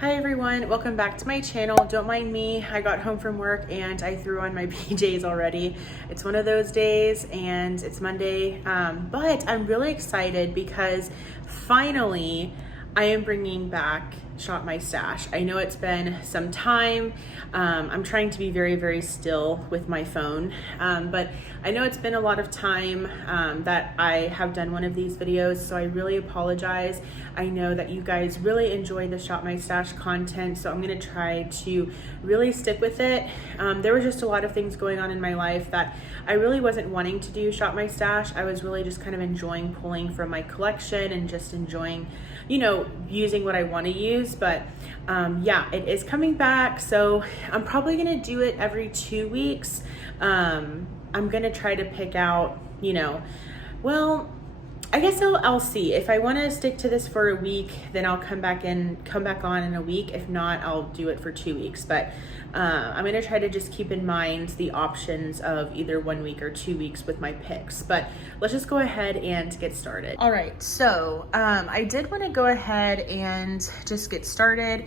Hi everyone, welcome back to my channel. Don't mind me, I got home from work and I threw on my PJs already. It's one of those days and it's Monday, but I'm really excited because finally I am bringing back Shop My Stash. I know it's been some time. I'm trying to be very still with my phone, but I know it's been a lot of time that I have done one of these videos, so I really apologize. I know that you guys really enjoy the Shop My Stash content, so I'm gonna try to really stick with it. There were just a lot of things going on in my life that I really wasn't wanting to do Shop My Stash. I was really just kind of enjoying pulling from my collection and just enjoying, you know, using what I want to use. But yeah, it is coming back, so I'm probably gonna do it every 2 weeks. I'm gonna try to pick out, you know, well, I guess I'll see. If I want to stick to this for a week, then I'll come back on in a week. If not, I'll do it for 2 weeks. But I'm gonna try to just keep in mind the options of either 1 week or 2 weeks with my picks. But let's just go ahead and get started. All right, so I did want to go ahead and just get started.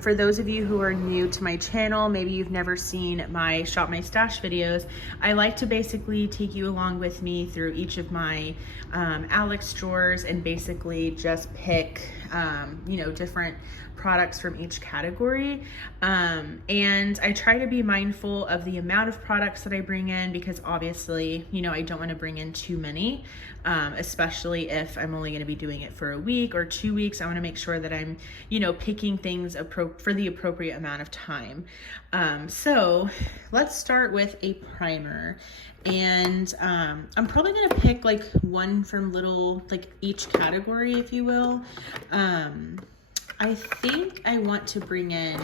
For those of you who are new to my channel, maybe you've never seen my Shop My Stash videos, I like to basically take you along with me through each of my Alex drawers and basically just pick you know, different products from each category, and I try to be mindful of the amount of products that I bring in, because obviously, you know, I don't want to bring in too many, especially if I'm only going to be doing it for a week or 2 weeks. I want to make sure that I'm, you know, picking things for the appropriate amount of time. So let's start with a primer, and I'm probably going to pick like one from like each category, if you will. I think I want to bring in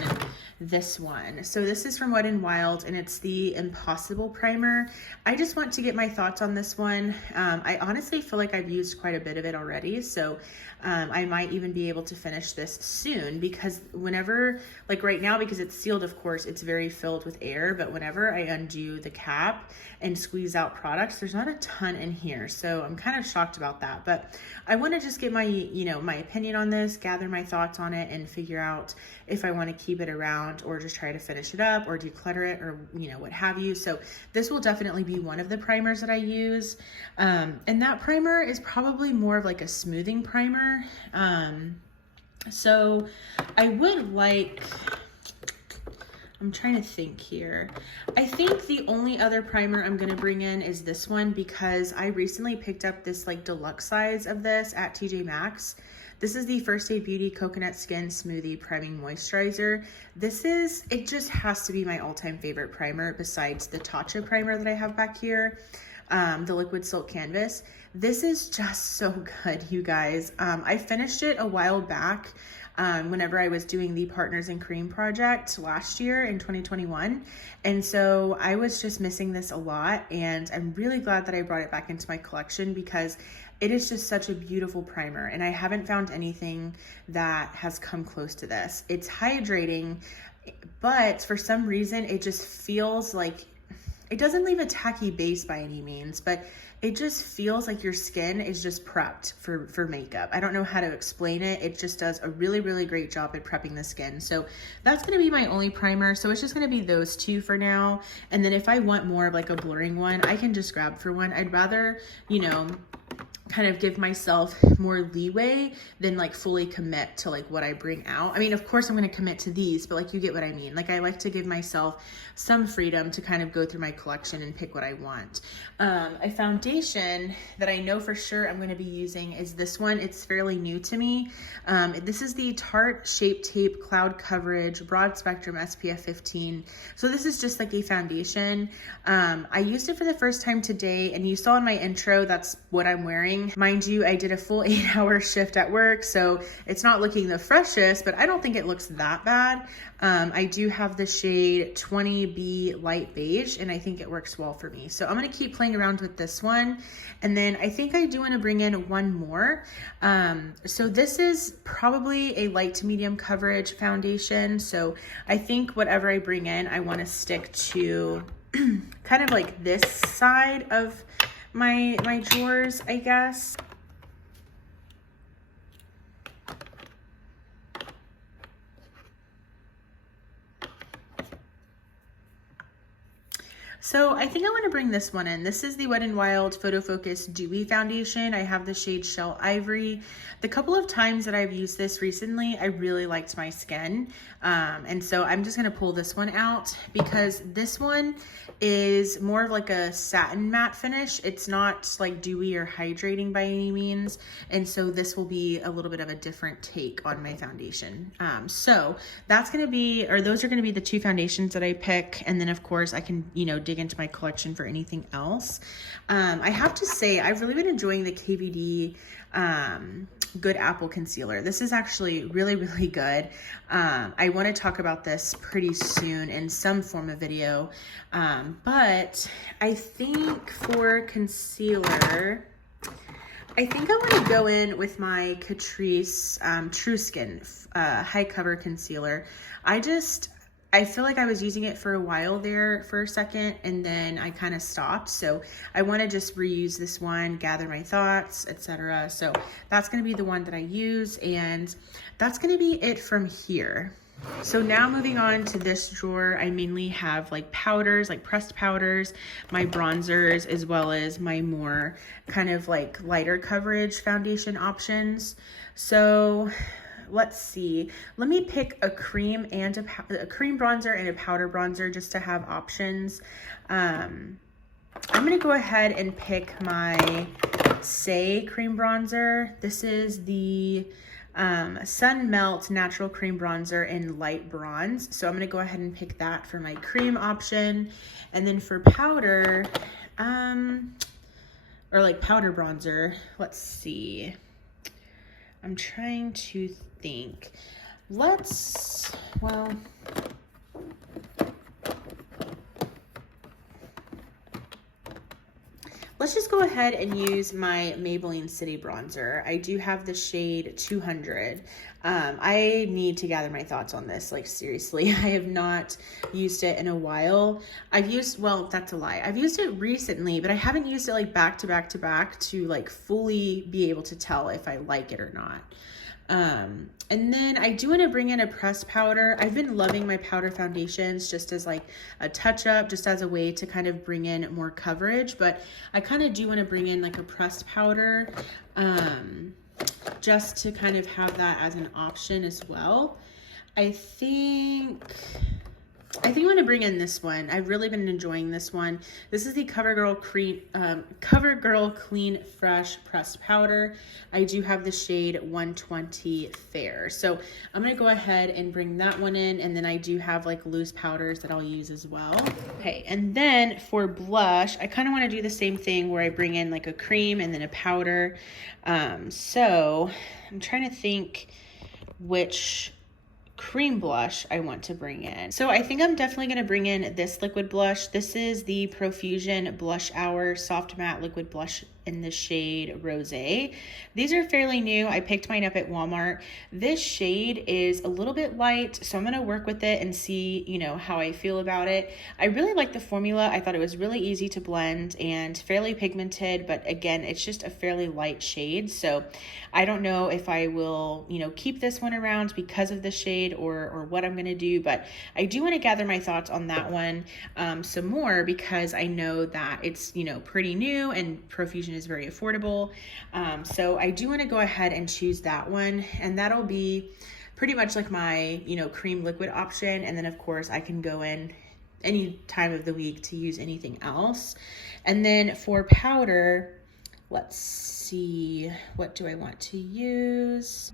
this one. So this is from Wet n Wild, and it's the Impossible Primer. I just want to get my thoughts on this one. I honestly feel like I've used quite a bit of it already, so I might even be able to finish this soon, because whenever, like right now, because it's sealed, of course, it's very filled with air, but whenever I undo the cap and squeeze out products, there's not a ton in here. So I'm kind of shocked about that, but I want to just get my, you know, my opinion on this, gather my thoughts on it, and figure out if I want to keep it around or just try to finish it up or declutter it, or, you know, what have you. So this will definitely be one of the primers that I use. And that primer is probably more of like a smoothing primer. So I would like, I'm trying to think here. I think the only other primer I'm going to bring in is this one, because I recently picked up this like deluxe size of this at TJ Maxx. This is the First Aid Beauty Coconut Skin Smoothie Priming Moisturizer. It just has to be my all-time favorite primer besides the Tatcha primer that I have back here, the Liquid Silk Canvas. This is just so good, you guys. I finished it a while back whenever I was doing the Partners in Cream project last year in 2021. And so I was just missing this a lot, and I'm really glad that I brought it back into my collection, because it is just such a beautiful primer, and I haven't found anything that has come close to this. It's hydrating, but for some reason it just feels like, it doesn't leave a tacky base by any means, but it just feels like your skin is just prepped for makeup. I don't know how to explain it. It just does a really great job at prepping the skin. So that's gonna be my only primer. So it's just gonna be those two for now. And then if I want more of like a blurring one, I can just grab for one. I'd rather, you know, kind of give myself more leeway than like fully commit to like what I bring out. I mean, of course I'm going to commit to these, but like, you get what I mean. Like, I like to give myself some freedom to kind of go through my collection and pick what I want. A foundation that I know for sure I'm going to be using is this one. It's fairly new to me. This is the Tarte Shape Tape Cloud Coverage Broad Spectrum SPF 15. So this is just like a foundation. I used it for the first time today, and you saw in my intro, that's what I'm wearing. Mind you, I did a full 8-hour shift at work, so it's not looking the freshest, but I don't think it looks that bad. I do have the shade 20B Light Beige, and I think it works well for me. So I'm going to keep playing around with this one. And then I think I do want to bring in one more. So this is probably a light to medium coverage foundation. So I think whatever I bring in, I want to stick to kind of like this side of my drawers, I guess. So I think I want to bring this one in. This is the Wet n Wild Photo Focus Dewy Foundation. I have the shade Shell Ivory. The couple of times that I've used this recently, I really liked my skin. And so I'm just going to pull this one out because this one is more of like a satin matte finish. It's not like dewy or hydrating by any means. And so this will be a little bit of a different take on my foundation. So that's going to be, or those are going to be the two foundations that I pick. And then of course I can, you know, dig into my collection for anything else. I have to say, I've really been enjoying the KVD Good Apple Concealer. This is actually really, really good. I want to talk about this pretty soon in some form of video. But I think for concealer, I think I want to go in with my Catrice True Skin High Cover Concealer. I feel like I was using it for a while there for a second and then I kind of stopped. So I want to just reuse this one, gather my thoughts, etc. So that's going to be the one that I use, and that's going to be it from here. So now moving on to this drawer, I mainly have like powders, like pressed powders, my bronzers, as well as my more kind of like lighter coverage foundation options. So let's see, let me pick a cream and a cream bronzer and a powder bronzer just to have options. I'm gonna go ahead and pick my Say cream bronzer. This is the Sun Melt Natural Cream Bronzer in Light Bronze. So I'm gonna go ahead and pick that for my cream option. And then for powder, or like powder bronzer, let's see. I'm trying to think. Let's just go ahead and use my Maybelline City Bronzer. I do have the shade 200. I need to gather my thoughts on this, like seriously. I have not used it in a while. Well, that's a lie. I've used it recently, but I haven't used it like back to back to back to like fully be able to tell if I like it or not. And then I do want to bring in a pressed powder. I've been loving my powder foundations just as like a touch up, just as a way to kind of bring in more coverage, but I kind of do want to bring in like a pressed powder, just to kind of have that as an option as well. I think I want to bring in this one. I've really been enjoying this one. This is the CoverGirl Clean Fresh Pressed Powder. I do have the shade 120 Fair. So I'm going to go ahead and bring that one in. And then I do have like loose powders that I'll use as well. Okay, and then for blush, I kind of want to do the same thing where I bring in like a cream and then a powder. So I'm trying to think which cream blush I want to bring in. So I think I'm definitely going to bring in this liquid blush. This is the Profusion Blush Hour Soft Matte Liquid Blush in the shade Rosé. These are fairly new. I picked mine up at Walmart. This shade is a little bit light, so I'm going to work with it and see, you know, how I feel about it. I really like the formula. I thought it was really easy to blend and fairly pigmented, but again, it's just a fairly light shade. So I don't know if I will, you know, keep this one around because of the shade or what I'm going to do, but I do want to gather my thoughts on that one some more because I know that it's, you know, pretty new and Profusion is very affordable. So I do want to go ahead and choose that one, and that'll be pretty much like my, you know, cream liquid option. And then of course I can go in any time of the week to use anything else. And then for powder, let's see, what do I want to use?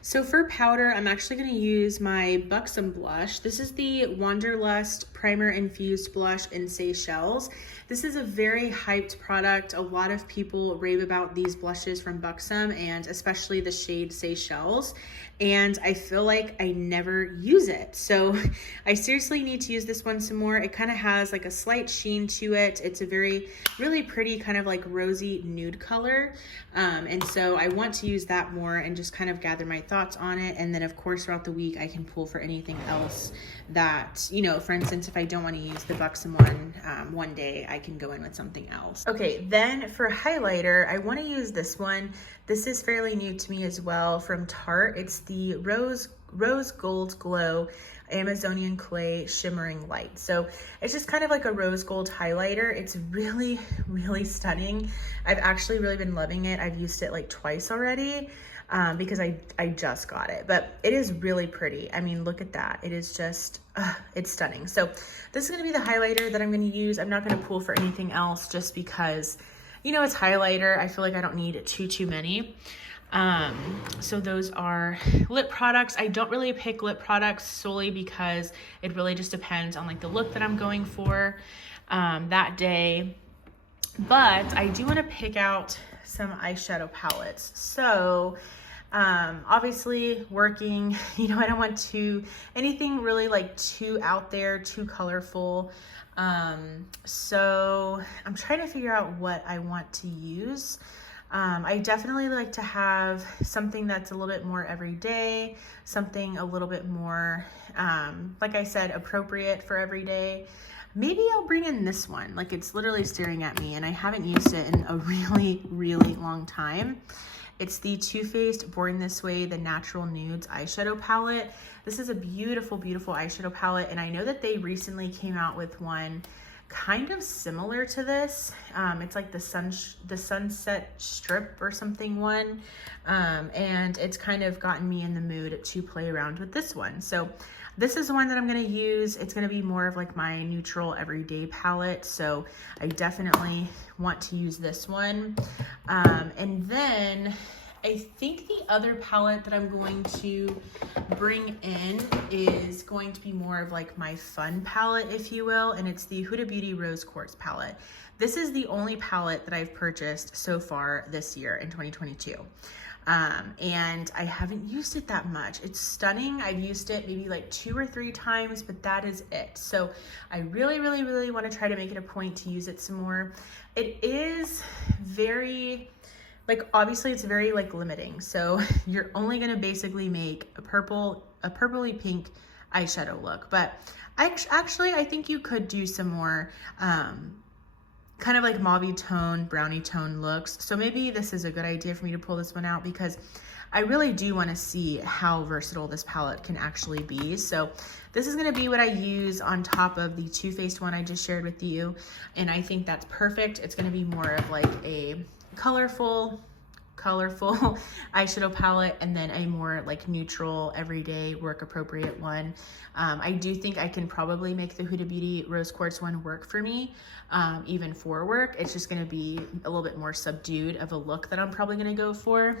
So for powder, I'm actually going to use my Buxom blush. This is the Wanderlust Primer Infused Blush in Seychelles. This is a very hyped product. A lot of people rave about these blushes from Buxom, and especially the shade Seychelles. And I feel like I never use it. So I seriously need to use this one some more. It kind of has like a slight sheen to it. It's a really pretty kind of like rosy nude color. And so I want to use that more and just kind of gather my thoughts thoughts on it. And then of course throughout the week I can pull for anything else that, you know, for instance, if I don't want to use the Buxom one day, I can go in with something else. Okay, then for highlighter, I want to use this one. This is fairly new to me as well, from Tarte. It's the Rose Gold Glow Amazonian Clay Shimmering Light. So it's just kind of like a rose gold highlighter. It's really, really stunning. I've actually really been loving it. I've used it like twice already because I just got it, but it is really pretty. I mean, look at that. It is just, it's stunning. So this is gonna be the highlighter that I'm gonna use. I'm not gonna pull for anything else just because, you know, it's highlighter. I feel like I don't need too many. So those are lip products. I don't really pick lip products solely because it really just depends on like the look that I'm going for that day. But I do want to pick out some eyeshadow palettes. So obviously working, you know, I don't want anything really like too out there, too colorful. So I'm trying to figure out what I want to use. I definitely like to have something that's a little bit more everyday, something a little bit more, like I said, appropriate for every day. Maybe I'll bring in this one. Like, it's literally staring at me and I haven't used it in a really, really long time. It's the Too Faced Born This Way, the Natural Nudes eyeshadow palette. This is a beautiful, beautiful eyeshadow palette. And I know that they recently came out with one kind of similar to this. It's like the Sunset Strip or something one. And it's kind of gotten me in the mood to play around with this one. So this is the one that I'm gonna use. It's gonna be more of like my neutral everyday palette. So I definitely want to use this one. And then I think the other palette that I'm going to bring in is going to be more of like my fun palette, if you will, and it's the Huda Beauty Rose Quartz palette. This is the only palette that I've purchased so far this year in 2022. And I haven't used it that much. It's stunning. I've used it maybe like 2 or 3 times, but that is it. So I really, really, really want to try to make it a point to use it some more. It is very, like, obviously it's very like limiting. So you're only going to basically make a purpley pink eyeshadow look. But actually, I think you could do some more, kind of like mauve tone, brownie tone looks. So maybe this is a good idea for me to pull this one out because I really do want to see how versatile this palette can actually be. So this is going to be what I use on top of the Too Faced one I just shared with you. And I think that's perfect. It's going to be more of like a colorful eyeshadow palette and then a more like neutral, everyday, work appropriate one. I do think I can probably make the Huda Beauty Rose Quartz one work for me, even for work. It's just gonna be a little bit more subdued of a look that I'm probably gonna go for.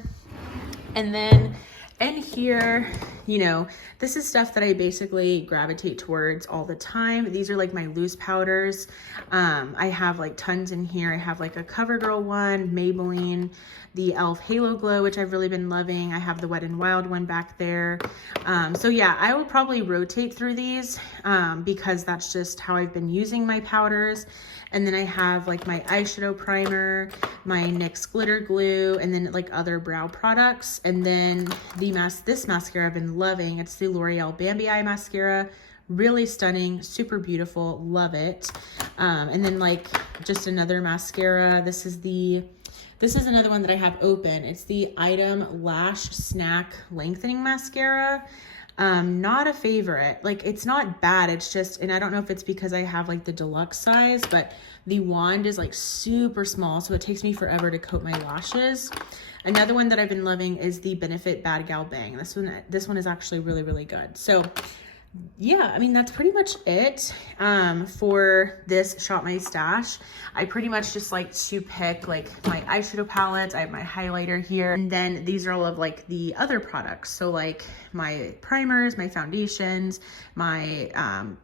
And then in here, you know, this is stuff that I basically gravitate towards all the time. These are like my loose powders. I have like tons in here. I have like a CoverGirl one, Maybelline, the e.l.f. Halo Glow, which I've really been loving. I have the Wet n Wild one back there. So yeah, I will probably rotate through these because that's just how I've been using my powders. And then I have like my eyeshadow primer, my NYX glitter glue, and then like other brow products. And then this mascara I've been loving. It's the L'Oreal Bambi Eye Mascara. Really stunning, super beautiful, love it. And then like just another mascara. This is another one that I have open. It's the Item Lash Snack Lengthening Mascara. Not a favorite. Like, it's not bad. It's just, and I don't know if it's because I have like the deluxe size, but the wand is like super small, so it takes me forever to coat my lashes. Another one that I've been loving is the Benefit Bad Gal Bang. This one is actually really, really good. So yeah, I mean, that's pretty much it for this Shop My Stash. I pretty much just like to pick like my eyeshadow palettes. I have my highlighter here, and then these are all of like the other products. So like my primers, my foundations, my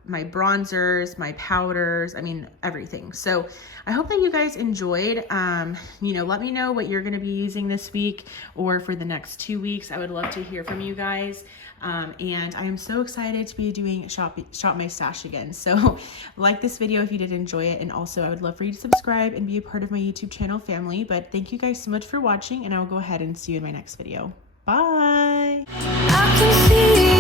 my bronzers, my powders, I mean, everything. So I hope that you guys enjoyed. You know, let me know what you're going to be using this week or for the next 2 weeks. I would love to hear from you guys. And I am so excited to be doing Shop My Stash again. So like this video if you did enjoy it, and also I would love for you to subscribe and be a part of my YouTube channel family. But thank you guys so much for watching, and I will go ahead and see you in my next video. Bye. I can see